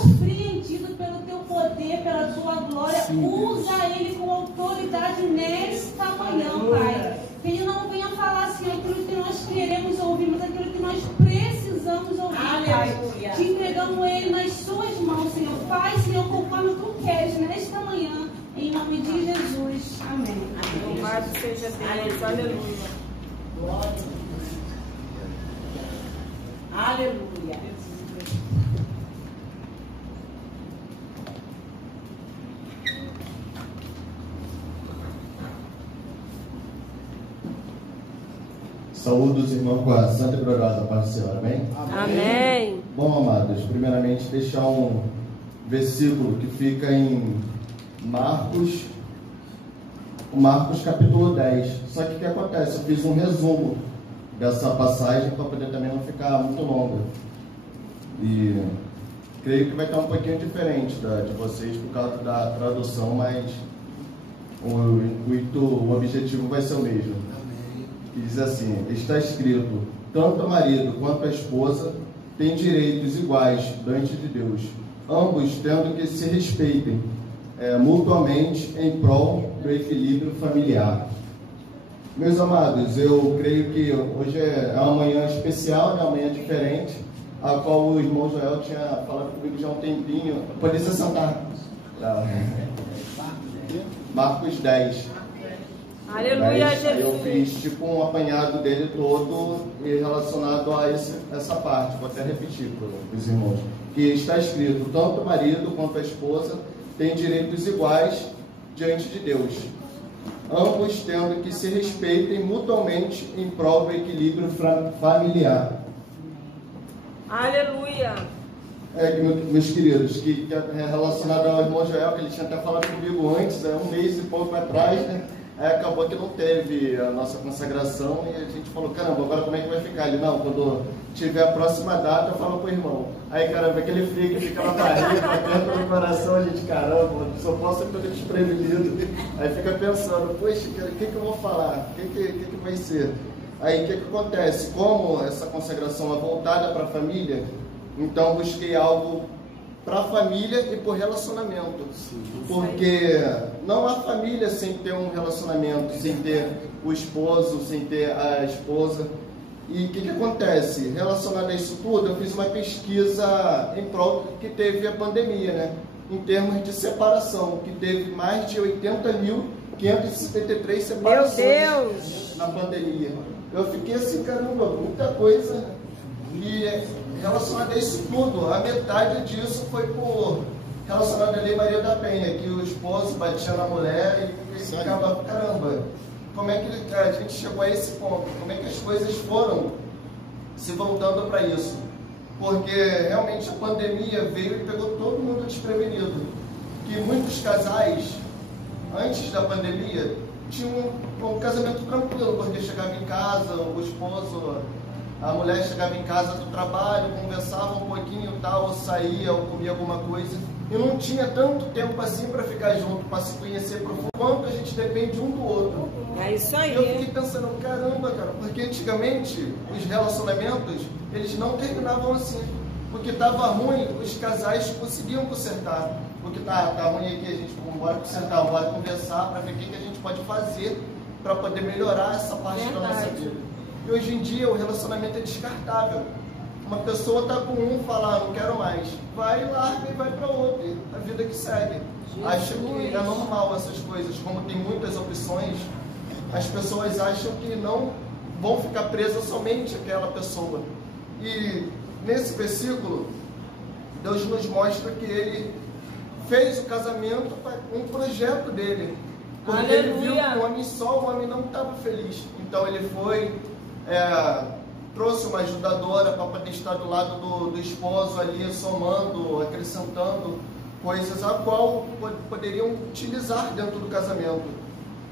surpreendido pelo teu poder, pela tua glória. Usa ele com autoridade nesta manhã, Pai. Que ele não venha falar assim aquilo que nós queremos ouvir, mas aquilo que nós precisamos ouvir, Pai. Te entregamos ele nas suas mãos, Senhor. Faz, Senhor, conforme tu queres nesta manhã. Em nome de Jesus. Amém. Louvado seja Deus. Aleluia. Glória. Aleluia. Saúdo os irmãos com a santa e gloriosa paz do Senhor, amém? Amém. Bom, amados, primeiramente deixar um versículo que fica em Marcos capítulo 10. Só que o que acontece? Eu fiz um resumo dessa passagem para poder também não ficar muito longa. E creio que vai estar um pouquinho diferente de vocês por causa da tradução, mas o intuito, o objetivo vai ser o mesmo. Que diz assim: está escrito, tanto o marido quanto a esposa têm direitos iguais diante de Deus, ambos tendo que se respeitem mutuamente em prol do equilíbrio familiar. Meus amados, eu creio que hoje é uma manhã especial, uma manhã diferente, a qual o irmão Joel tinha falado comigo já há um tempinho. Pode se sentar. Marcos 10. Aleluia, Jesus. Eu fiz tipo um apanhado dele todo relacionado a essa parte. Vou até repetir para os irmãos. Que está escrito, tanto o marido quanto a esposa têm direitos iguais diante de Deus, ambos tendo que se respeitem mutuamente em prol do equilíbrio familiar. Aleluia. Meus queridos, que é relacionado ao irmão Joel, que ele tinha até falado comigo antes, um mês e pouco atrás, né? Aí acabou que não teve a nossa consagração e a gente falou, caramba, agora como é que vai ficar? Ele, não, quando tiver a próxima data eu falo pro irmão. Aí, caramba, aquele frio que fica na barriga, dentro do coração, a gente, caramba, só posso ser todo desprevenido. Aí fica pensando, poxa, o que eu vou falar? O que vai ser? Aí, o que acontece? Como essa consagração é voltada para a família, então busquei algo para a família e por relacionamento. Porque não há família sem ter um relacionamento, sem ter o esposo, sem ter a esposa. E o que acontece? Relacionado a isso tudo, eu fiz uma pesquisa em prol que teve a pandemia, né? Em termos de separação, que teve mais de 80.573 separações na pandemia. Eu fiquei assim, caramba, muita coisa. E relacionado a isso tudo, a metade disso foi por relacionado à Lei Maria da Penha, que o esposo batia na mulher e ficava, caramba, como é que a gente chegou a esse ponto? Como é que as coisas foram se voltando para isso? Porque realmente a pandemia veio e pegou todo mundo desprevenido. Que muitos casais, antes da pandemia, tinham um casamento tranquilo, porque chegava em casa, o esposo, a mulher chegava em casa do trabalho, conversava um pouquinho tal, ou saía, ou comia alguma coisa, e não tinha tanto tempo assim para ficar junto, para se conhecer profundo, quanto a gente depende um do outro. É isso aí. E eu fiquei pensando, caramba, cara, porque antigamente os relacionamentos, eles não terminavam assim. Porque estava ruim, os casais conseguiam consertar. Porque tá ruim aqui, a gente bora consertar, bora conversar para ver o que a gente pode fazer para poder melhorar essa parte da nossa vida. E hoje em dia o relacionamento é descartável. Uma pessoa está com um, fala, não quero mais. Vai, larga e vai para outro. E a vida que segue. Acha que é normal essas coisas. Como tem muitas opções, as pessoas acham que não vão ficar presas somente àquela pessoa. E nesse versículo, Deus nos mostra que Ele fez o casamento um projeto dele. Porque Ele viu que o homem só, o homem não estava feliz. Então Ele foi... trouxe uma ajudadora para poder estar do lado do esposo ali, somando, acrescentando coisas a qual poderiam utilizar dentro do casamento.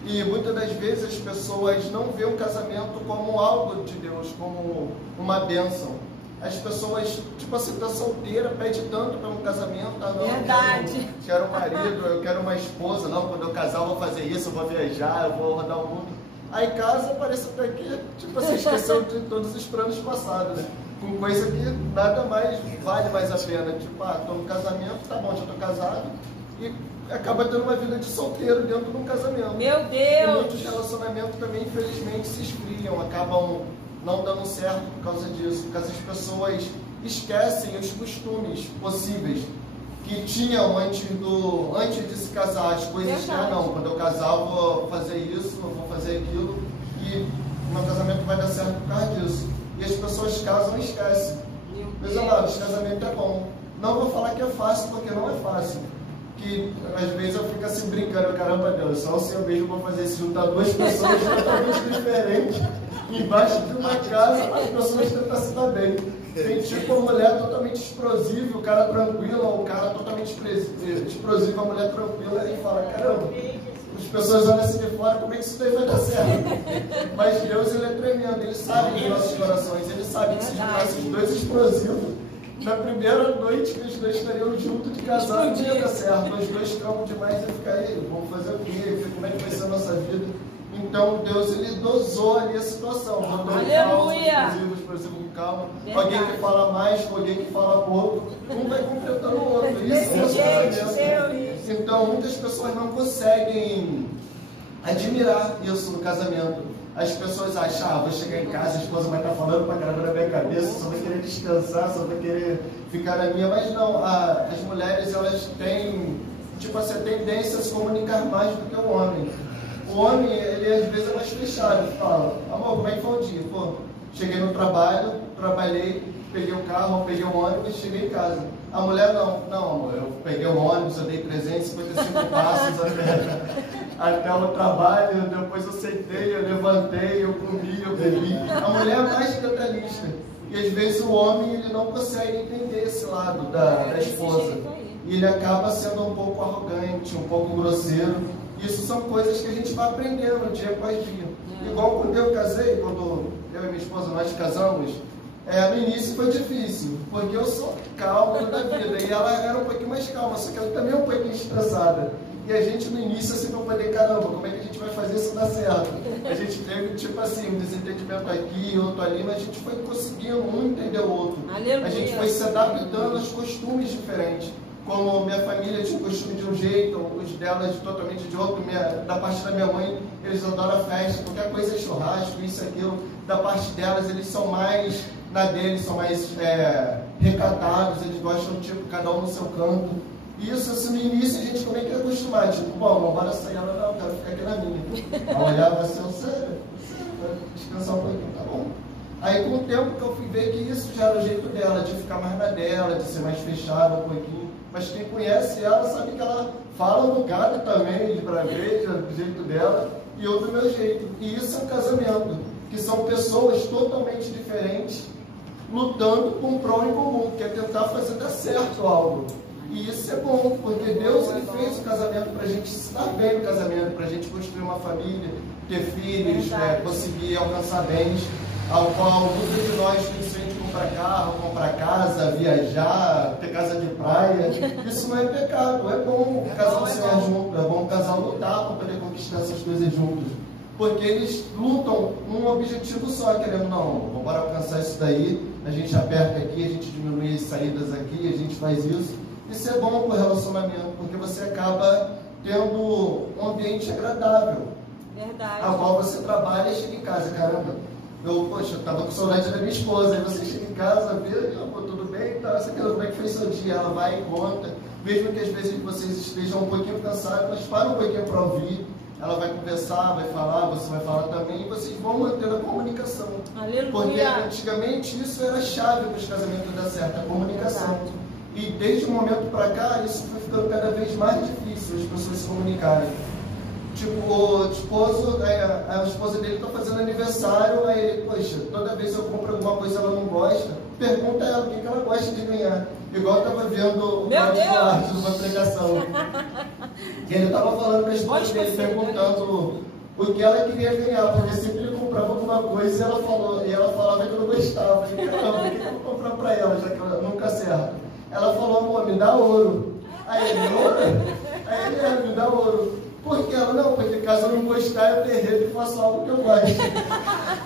E muitas das vezes as pessoas não veem o casamento como algo de Deus, como uma bênção. As pessoas, tipo assim, tá solteira, pede tanto para um casamento, não, verdade. Quero um marido, eu quero uma esposa, não, quando eu casar eu vou fazer isso, eu vou viajar, eu vou rodar o mundo. Aí casa, parece até que, tipo assim, esqueceu de todos os planos passados, né? com coisa que nada mais vale mais a pena. Tipo, tô no casamento, tá bom, já tô casado, e acaba tendo uma vida de solteiro dentro de um casamento. Meu Deus! E muitos relacionamentos também, infelizmente, se esfriam, acabam não dando certo por causa disso, porque as pessoas esquecem os costumes possíveis que tinham antes de se casar, as coisas que não, quando eu casar eu vou fazer isso, eu vou fazer aquilo, e meu casamento vai dar certo por causa disso. E as pessoas casam e esquecem. Meus amados, casamento é bom. Não vou falar que é fácil, porque não é fácil. Que às vezes eu fico assim brincando, caramba Deus, só o Senhor mesmo vai fazer isso, juntar duas pessoas totalmente diferentes embaixo de uma casa, as pessoas tentam se dar bem. Tem tipo uma mulher totalmente explosiva, o cara tranquilo, o cara totalmente explosivo, a mulher tranquila, e fala, caramba, as pessoas olham assim de fora, como é que isso daí vai dar certo? Mas Deus, ele é tremendo, ele sabe dos nossos corações, ele sabe que se juntasse os dois explosivos, na primeira noite que os dois estariam juntos de casar, não ia dar certo. Os dois trancam demais e ficar aí, vamos fazer o quê? Como é que vai ser a nossa vida? Então Deus, ele dosou ali a situação. Aleluia! Explosivo com calma. Alguém que fala mais, alguém que fala pouco, um vai completando o outro. Isso é casamento. Então muitas pessoas não conseguem admirar isso no casamento. As pessoas acham, vou chegar em casa, a esposa vai estar falando pra caramba na minha cabeça, só vai querer descansar, só vai querer ficar na minha. Mas não, as mulheres, elas têm, tipo assim, a tendência a se comunicar mais do que o homem. O homem, ele às vezes é mais fechado, ele fala, amor, como é que foi o dia? Pô, cheguei no trabalho, trabalhei, peguei o carro, peguei o ônibus e cheguei em casa. A mulher não, amor, eu peguei o ônibus, eu dei 355 passos até o trabalho, depois eu sentei, eu levantei, eu comi, eu bebi. A mulher é mais detalhista. E às vezes o homem, ele não consegue entender esse lado da esposa. E ele acaba sendo um pouco arrogante, um pouco grosseiro. Isso são coisas que a gente vai aprendendo dia após dia. Igual quando eu casei, quando eu e minha esposa nós casamos, no início foi difícil, porque eu sou calmo da vida, e ela era um pouquinho mais calma, só que ela também é um pouquinho estressada. E a gente no início assim, para poder, caramba, como é que a gente vai fazer isso dar certo? A gente teve tipo assim, um desentendimento aqui, outro ali, mas a gente foi conseguindo um entender o outro. Aleluia. A gente foi se adaptando aos costumes diferentes. Como minha família tinha o costume de um jeito, os delas totalmente de outro. Da parte da minha mãe, eles adoram festa, qualquer coisa é churrasco, isso, aquilo. Da parte delas, eles são mais na deles, são mais recatados, eles gostam, tipo, cada um no seu canto. E isso, assim, no início, a gente como é que ia acostumar? Tipo, bom, não bora sair, ela não, quero ficar aqui na minha. Ela olhava assim, sério, vai descansar um pouquinho, tá bom? Aí, com o tempo que eu fui ver que isso já era o jeito dela, de ficar mais na dela, de ser mais fechada um pouquinho. Mas quem conhece ela sabe que ela fala um bocado também, de pra igreja, do jeito dela, e eu do meu jeito. E isso é um casamento, que são pessoas totalmente diferentes, lutando com um pró em comum, que é tentar fazer dar certo algo. E isso é bom, porque Deus, ele fez o casamento para a gente se dar bem no casamento, para a gente construir uma família, ter filhos, conseguir alcançar bens, ao qual muitos de nós pensamos em comprar carro, comprar casa, viajar, ter casa de praia. Isso não é pecado, é bom o casal ser junto, é bom o casal lutar para poder conquistar essas coisas juntos. Porque eles lutam num objetivo só, querendo, não, vamos alcançar isso daí, a gente aperta aqui, a gente diminui as saídas aqui, a gente faz isso. Isso é bom para o relacionamento, porque você acaba tendo um ambiente agradável. Verdade. A qual você trabalha e chega em casa, caramba. Eu estava com saudade da minha esposa, aí você chega em casa, vê, tudo bem, tá, como é que foi seu dia? Ela vai e conta, mesmo que às vezes vocês estejam um pouquinho cansados, mas para um pouquinho para ouvir, ela vai conversar, vai falar, você vai falar também, e vocês vão mantendo a comunicação. Aleluia. Porque antigamente isso era a chave para os casamentos dar certo, a comunicação. E desde o momento para cá, isso foi ficando cada vez mais difícil, as pessoas se comunicarem. Tipo, o esposo, a esposa dele está fazendo aniversário, aí ele, poxa, toda vez que eu compro alguma coisa ela não gosta, pergunta a ela o que ela gosta de ganhar. Igual eu estava vendo o Código Arte numa pregação. E ele estava falando para a esposa dele, perguntando o que ela queria ganhar, porque sempre ele comprava alguma coisa e ela falava que não gostava. E caramba, o que eu vou comprar para ela, já que ela nunca acerta? Ela falou, amor, me dá ouro. Aí ele, ouro? Aí ele, me dá ouro. Por que ela? Não, porque caso eu não gostar, eu derreto e faço algo que eu gosto.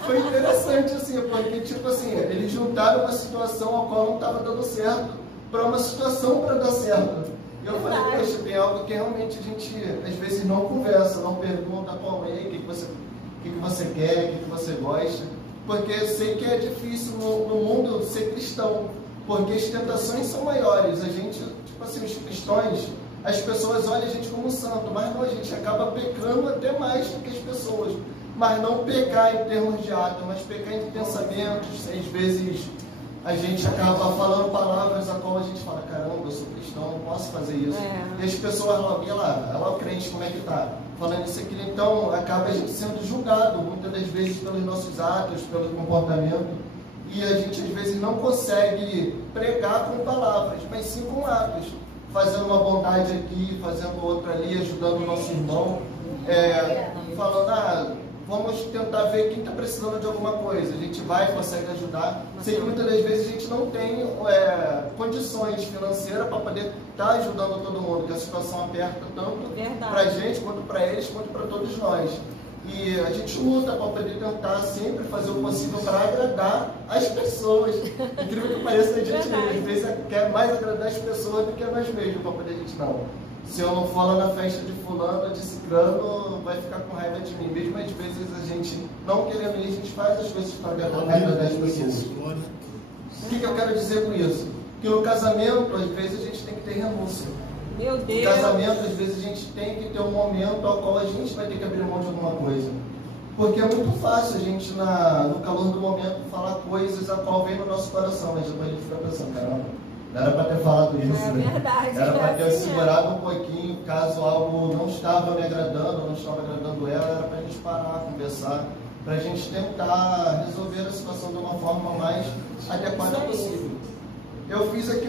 Foi interessante, assim, porque, tipo assim, eles juntaram uma situação a qual não estava dando certo para uma situação para dar certo. E eu falei, poxa, tem algo que realmente a gente, às vezes, não conversa, não pergunta, pô, e aí, o que você quer, o que você gosta? Porque eu sei que é difícil no mundo ser cristão, porque as tentações são maiores. A gente, tipo assim, os cristãos, as pessoas olham a gente como santo, mas não, a gente acaba pecando até mais do que as pessoas. Mas não pecar em termos de ato, mas pecar em pensamentos. Às vezes a gente acaba falando palavras a qual a gente fala, caramba, eu sou cristão, não posso fazer isso. E as pessoas falam, ela é o crente, como é que tá? Falando isso aqui, então acaba a gente sendo julgado, muitas das vezes pelos nossos atos, pelo comportamento. E a gente às vezes não consegue pregar com palavras, mas sim com atos. Fazendo uma bondade aqui, fazendo outra ali, ajudando o nosso irmão, falando, vamos tentar ver quem está precisando de alguma coisa. A gente vai, consegue ajudar. Sei que muitas das vezes a gente não tem condições financeiras para poder estar ajudando todo mundo, que a situação aperta tanto para a gente, quanto para eles, quanto para todos nós. E a gente luta para poder tentar sempre fazer o possível para agradar as pessoas. Incrível que pareça, a gente às vezes quer mais agradar as pessoas do que a nós mesmos, para poder a gente não. Se eu não for lá na festa de fulano, de ciclano, vai ficar com raiva de mim. Mesmo às vezes a gente não querendo ir, a gente faz as coisas para agradar as pessoas. O que eu quero dizer com isso? Que no casamento, às vezes a gente tem que ter renúncia. Meu Deus. No casamento, às vezes a gente tem que ter um momento ao qual a gente vai ter que abrir mão de alguma coisa. Porque é muito fácil a gente, no calor do momento, falar coisas a qual vem no nosso coração. Mas depois a gente fica pensando, caramba, não era para ter falado isso, né? Verdade, era para ter segurado um pouquinho, caso algo não estava me agradando, não estava agradando ela, era para a gente parar, conversar, para a gente tentar resolver a situação de uma forma mais adequada possível. Eu fiz aqui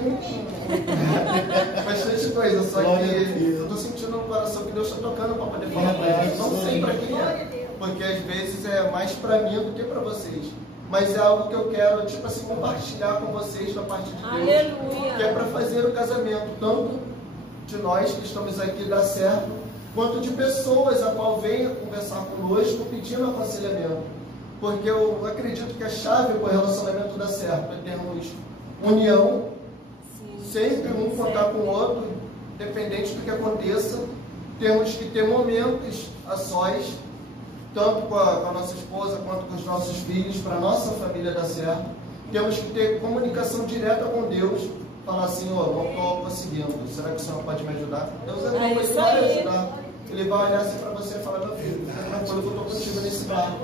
bastante coisa, só que eu estou sentindo no coração que Deus está tocando para poder falar para eles. Não sei para quem é, porque às vezes é mais para mim do que para vocês. Mas é algo que eu quero, tipo assim, compartilhar com vocês da parte de Deus. Aleluia. Que é para fazer o casamento, tanto de nós que estamos aqui dar certo, quanto de pessoas a qual venham conversar conosco pedindo aconselhamento. Porque eu acredito que a chave para o relacionamento dar certo é termos união, sempre um contar com o outro, independente do que aconteça. Temos que ter momentos a sós, tanto com a nossa esposa quanto com os nossos filhos, para a nossa família dar certo. Temos que ter comunicação direta com Deus, falar assim, não estou conseguindo, será que o Senhor pode me ajudar? Deus é bom, Ele vai ajudar. Ele vai olhar assim para você e falar, meu filho, tranquilo que eu estou contigo nesse barco.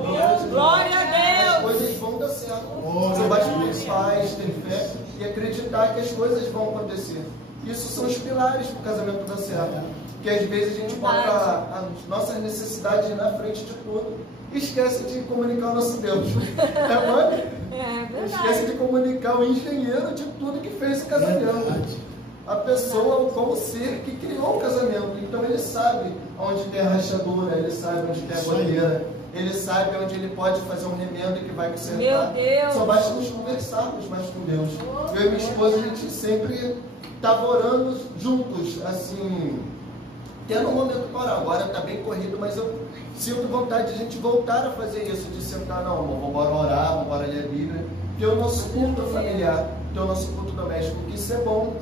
Glória a Deus! As coisas vão dar certo. Você basta ter paz, ter fé e acreditar que as coisas vão acontecer. Isso são os pilares para o casamento dar certo. Que às vezes a gente bota as nossas necessidades na frente de tudo e esquece de comunicar o nosso Deus. Esquece de comunicar o engenheiro de tudo que fez o casamento. A pessoa como ser que criou o casamento. Então ele sabe onde tem a rachadura, ele sabe onde tem a goteira, ele sabe onde ele pode fazer um remendo que vai consertar. Meu Deus! Só basta nos conversarmos mais com Deus. Eu e minha esposa, a gente sempre estava orando juntos, assim, tendo um momento para agora, está bem corrido, mas eu sinto vontade de a gente voltar a fazer isso, de sentar, não, vamos orar, vamos ler a Bíblia, ter o nosso culto familiar, ter o nosso culto doméstico, que isso é bom.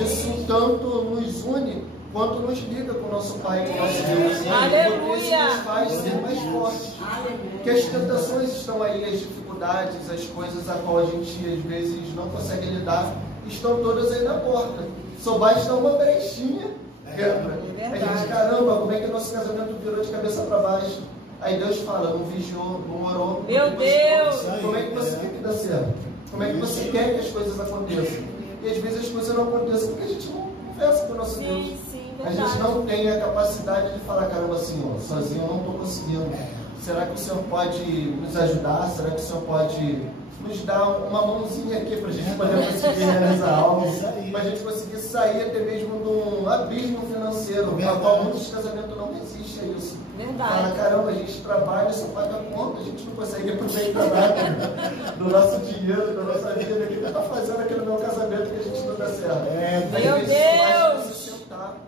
Isso tanto nos une, quanto nos liga com o nosso Pai, com o nosso Deus. Aleluia! Porque isso nos faz ser mais fortes. Que as tentações estão aí, as dificuldades, as coisas a qual a gente às vezes não consegue lidar, estão todas aí na porta. Só basta uma brechinha. A gente, caramba, como é que o nosso casamento virou de cabeça para baixo? Aí Deus fala, não vigiou, não orou. Meu Deus! Como é que você quer que dê certo? Como é que você quer que as coisas aconteçam? E às vezes as coisas não acontecem porque a gente não conversa com o nosso Deus. A gente não tem a capacidade de falar, caramba, Senhor, sozinho eu não estou conseguindo. Será que o Senhor pode nos ajudar? Será que o Senhor pode nos dar uma mãozinha aqui para a gente poder conseguir realizar algo? Para a gente conseguir sair até mesmo de um abismo financeiro, a qual muitos casamentos não resistem a isso. Verdade. Fala, caramba, a gente trabalha, só paga conta, a gente não consegue aproveitar nada do nosso dinheiro, da nossa vida. O que está fazendo aqui no meu casamento que a gente não dá certo? Meu Deus! Você sentar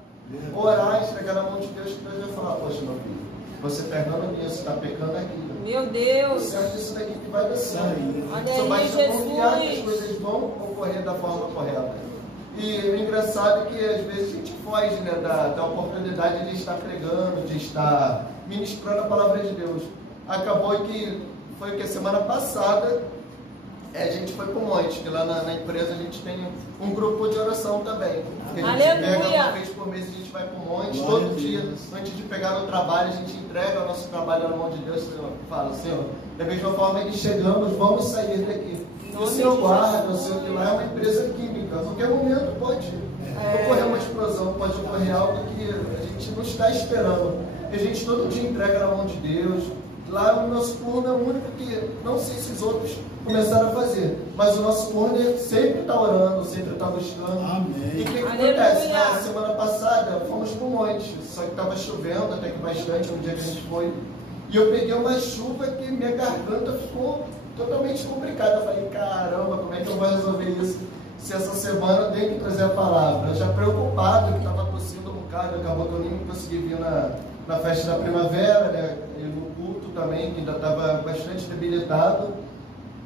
Orar, entregar na mão de Deus, que Deus vai falar, poxa, meu filho, você está errando nisso, está pecando aqui. Meu Deus. Certo, isso daqui que vai dar certo. Olha Só aí, basta confiar que as Jesus. coisas vão ocorrer da forma correta. E o engraçado é que às vezes a gente foge, né, da oportunidade de estar pregando, de estar ministrando a palavra de Deus. Acabou que foi o que semana passada a gente foi para o Monte, que lá na empresa a gente tem um grupo de oração também. Que a gente pega uma vez por mês, a gente vai para o Monte, todo dia, antes de pegar no trabalho, a gente entrega o nosso trabalho na mão de Deus, Senhor, fala, Senhor, da mesma forma que chegamos, vamos sair daqui. E o Senhor guarda, o Senhor que lá é uma empresa química, a qualquer momento pode ocorrer uma explosão, pode ocorrer algo que a gente não está esperando. E a gente todo dia entrega na mão de Deus. Lá o nosso turno é o único que, não sei se os outros começaram a fazer, mas o nosso turno sempre está orando, sempre está buscando. Amém. E o que acontece? Na semana passada fomos para o Monte, só que estava chovendo até que bastante no dia que a gente foi. E eu peguei uma chuva que minha garganta ficou totalmente complicada. Eu falei, caramba, como é que eu vou resolver isso? Se essa semana eu tenho que trazer a palavra. Eu já preocupado, que estava tossindo um bocado, acabou que eu nem consegui vir na festa da primavera, né? E no culto também, que ainda estava bastante debilitado.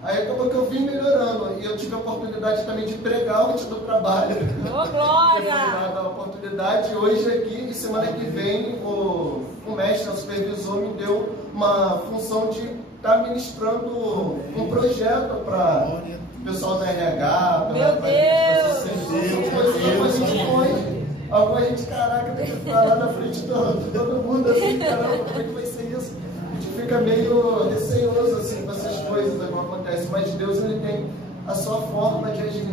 Aí acabou que eu vim melhorando. E eu tive a oportunidade também de pregar antes do trabalho. Ô, glória! Foi dada a oportunidade hoje aqui, e semana que vem o mestre, o supervisor, me deu uma função de estar ministrando um projeto para o pessoal da RH. Meu Deus! Alguma gente, caraca, tem que falar na frente de todo mundo assim, caramba, como é que vai ser isso? A gente fica meio receoso assim com essas coisas que acontecem, mas Deus ele tem a sua forma de agir.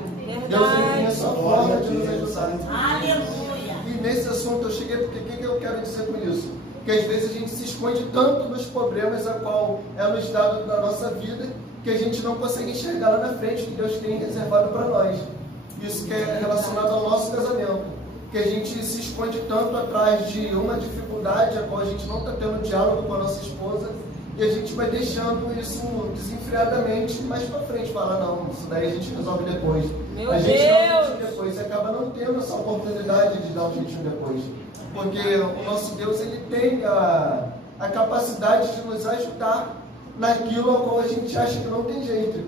Deus ele tem a sua forma de nos ajudar. Aleluia! E nesse assunto eu cheguei porque o que eu quero dizer com isso? Que às vezes a gente se esconde tanto nos problemas a qual é nos dado da nossa vida que a gente não consegue enxergar lá na frente o que Deus tem reservado para nós. Isso que é relacionado ao nosso casamento. Que a gente se esconde tanto atrás de uma dificuldade a qual a gente não está tendo diálogo com a nossa esposa e a gente vai deixando isso desenfreadamente mais para frente, fala, não, isso daí a gente resolve depois. Meu a gente Deus! dá um jeitinho depois e acaba não tendo essa oportunidade de dar um jeitinho depois. Porque o nosso Deus ele tem a capacidade de nos ajudar naquilo a qual a gente acha que não tem jeito.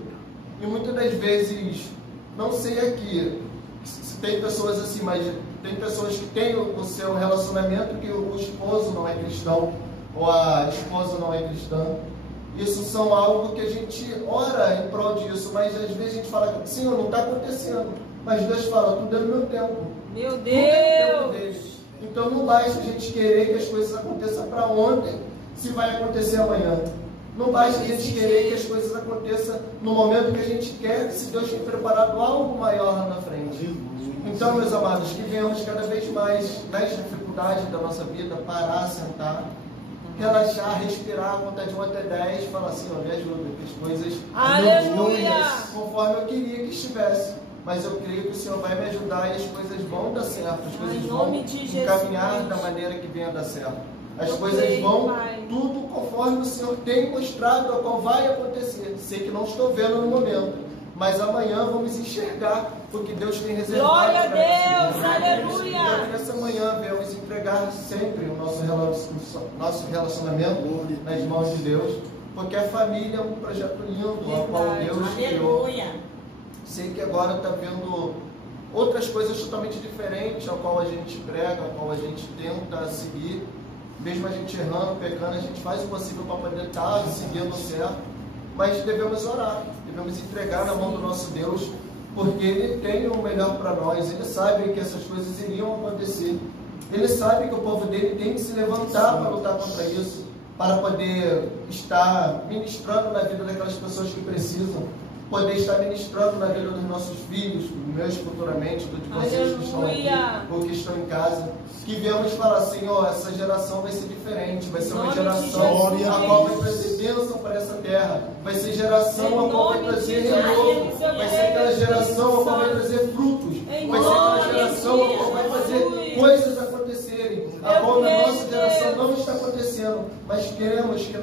E muitas das vezes, não sei aqui, se tem pessoas assim, mas tem pessoas que têm o seu relacionamento que o esposo não é cristão ou a esposa não é cristã. Isso são algo que a gente ora em prol disso, mas às vezes a gente fala, Senhor, não está acontecendo. Mas Deus fala, tudo é no meu tempo. Meu Tudo é no tempo Deus! dele. Então não basta a gente querer que as coisas aconteçam para ontem, se vai acontecer amanhã. Não basta a gente querer que as coisas aconteçam no momento que a gente quer, se Deus tem preparado algo maior lá na frente. Então, meus amados, que venhamos cada vez mais nas dificuldades da nossa vida, parar, sentar, relaxar, respirar, contar de 1 até 10, falar assim, ó, me ajuda, que as coisas Aleluia! conforme eu queria que estivesse. Mas eu creio que o Senhor vai me ajudar e as coisas vão dar certo, as coisas vão encaminhar da maneira que venha dar certo. As coisas vão, tudo conforme o Senhor tem mostrado a qual vai acontecer. Sei que não estou vendo no momento, mas amanhã vamos enxergar o que Deus tem reservado. Glória a para nós. Deus, aleluia! E nessa manhã viemos entregar sempre o nosso relacionamento nas mãos de Deus, porque a família é um projeto lindo, ao qual Deus criou. Aleluia! Sei que agora está vendo outras coisas totalmente diferentes, ao qual a gente prega, ao qual a gente tenta seguir. Mesmo a gente errando, pecando, a gente faz o possível para poder estar seguindo certo. Mas devemos orar, devemos entregar na mão do nosso Deus, porque Ele tem o melhor para nós. Ele sabe que essas coisas iriam acontecer. Ele sabe que o povo dele tem que se levantar para lutar contra isso, para poder estar ministrando na vida daquelas pessoas que precisam, poder estar ministrando na vida dos nossos filhos, dos meus futuramente, de vocês que estão aqui ou que estão em casa. Que viemos falar, Senhor, essa geração vai ser diferente, vai ser uma geração a qual vai trazer bênção para essa terra, vai ser geração a qual vai trazer renovo, vai ser aquela geração a qual vai trazer frutos, vai ser aquela geração a qual vai fazer coisas acontecerem, a qual na nossa geração não está acontecendo, mas queremos que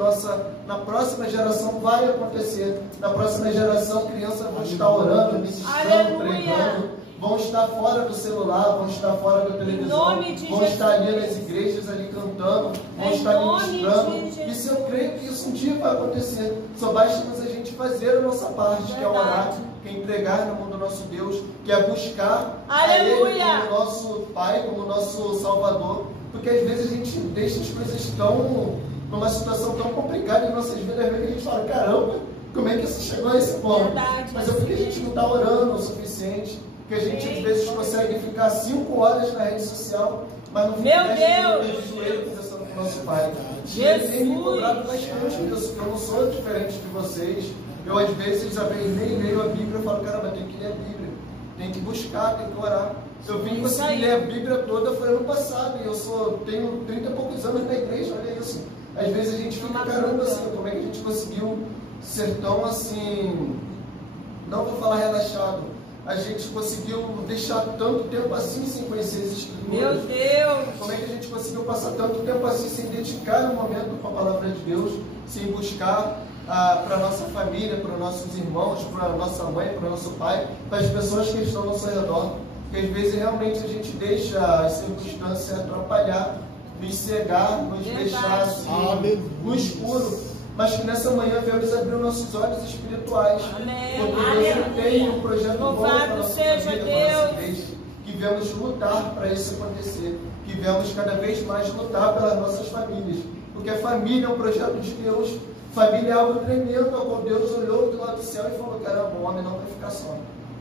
na próxima geração vai acontecer. Na próxima geração, crianças vão estar orando, ministrando, pregando. vão estar fora do celular, vão estar fora da televisão, nome de vão Jesus. estar ali nas igrejas, ali cantando, vão Em estar nome de ministrando. Jesus. Isso eu creio que isso um dia vai acontecer. Só basta a gente fazer a nossa parte, que é orar, que é entregar na mão do nosso Deus, que é buscar a Ele Aleluia. como nosso Pai, como nosso Salvador. Porque às vezes a gente deixa as coisas tão, numa situação tão complicada em nossas vidas, às vezes a gente fala, caramba, como é que isso chegou a esse ponto? Verdade. Mas é porque a gente não está orando o suficiente, que a gente às vezes consegue ficar 5 horas na rede social, mas não fica Meu 10 Deus. minutos de joelho conversando com o nosso Pai. E Jesus. Ele tem me cobrado bastante disso, que eu não sou diferente de vocês. Eu às vezes nem leio a Bíblia, eu falo, caramba, tem que ler a Bíblia, tem que buscar, tem que orar. Eu vim conseguir ler a Bíblia toda foi ano passado, e eu tenho 30 e poucos anos na igreja, olha isso. Às vezes a gente fica, caramba, assim, como é que a gente conseguiu ser tão assim, não vou falar relaxado, a gente conseguiu deixar tanto tempo assim sem conhecer as Escrituras. Meu Deus. Como é que a gente conseguiu passar tanto tempo assim sem dedicar um momento para a palavra de Deus, sem buscar para a nossa família, para os nossos irmãos, para a nossa mãe, para o nosso pai, para as pessoas que estão ao nosso redor. Porque às vezes realmente a gente deixa as circunstâncias atrapalhar, nos cegar, nos deixar assim, no escuro. Mas que nessa manhã viemos abrir os nossos olhos espirituais. Amém. Porque Deus tem um projeto bom para a Louvado nossa seja família, para a nossa Deus. igreja. Que viemos lutar para isso acontecer. Que viemos cada vez mais lutar pelas nossas famílias. Porque a família é um projeto de Deus. Família é algo tremendo, ao qual Deus olhou do lado do céu e falou, caramba, o homem não vai ficar só.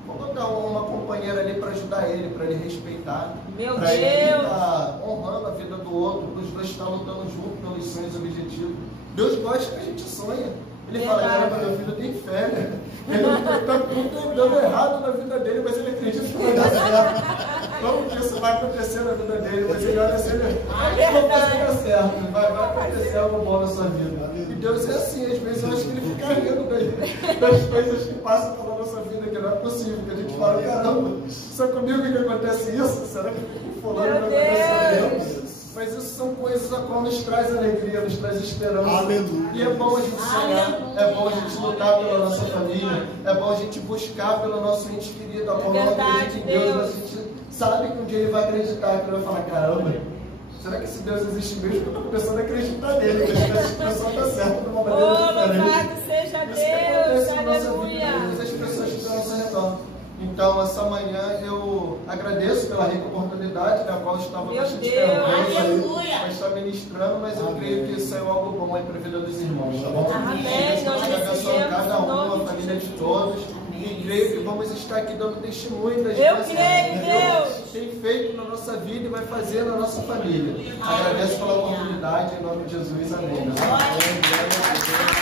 Vou botar uma companheira ali para ajudar ele, para ele respeitar. Meu para ele Deus. estar honrando a vida do outro, os dois estar lutando junto pelos sonhos e objetivos. Deus gosta que a gente sonha. Ele fala, caramba, meu filho tem fé, né? Ele está tudo dando errado na vida dele, mas ele acredita que vai dar certo. Como que isso vai acontecer na vida dele? Mas ele olha assim, eu vou fazer dar certo, vai acontecer algo bom na sua vida. E Deus é assim, às vezes eu acho que ele fica rindo das coisas que passam pela nossa vida, que não é possível, que a gente fala, caramba, só comigo que acontece isso? Será que com fulano não acontece? Mas isso são coisas a qual nos traz alegria, nos traz esperança. Aleluia. E é bom a gente sonhar, é bom a gente lutar pela nossa família, é bom a gente buscar pelo nosso ente querido, a qual não acredita em Deus, mas a gente sabe que um dia ele vai acreditar, que ele vai falar, caramba, será que esse Deus existe mesmo? Eu estou começando a acreditar nele, mas a expressão está certa de uma maneira diferente. Louvado seja Isso que acontece Deus. na nossa vida, Aleluia. todas as pessoas que estão ao nosso redor. Então, essa manhã eu agradeço pela rica oportunidade, na qual eu estava Meu bastante Deus. Aleluia. para estar ministrando, mas eu creio que saiu algo bom aí para a vida dos irmãos, tá bom? Amém. Deus Nós vai abençoar recebemos cada em nome um, a de família de Jesus. todos. E creio que vamos estar aqui dando testemunho das Eu coisas creio, que Deus. tem feito na nossa vida e vai fazer na nossa família. Agradeço pela oportunidade, em nome de Jesus. Amém. Glória a Deus.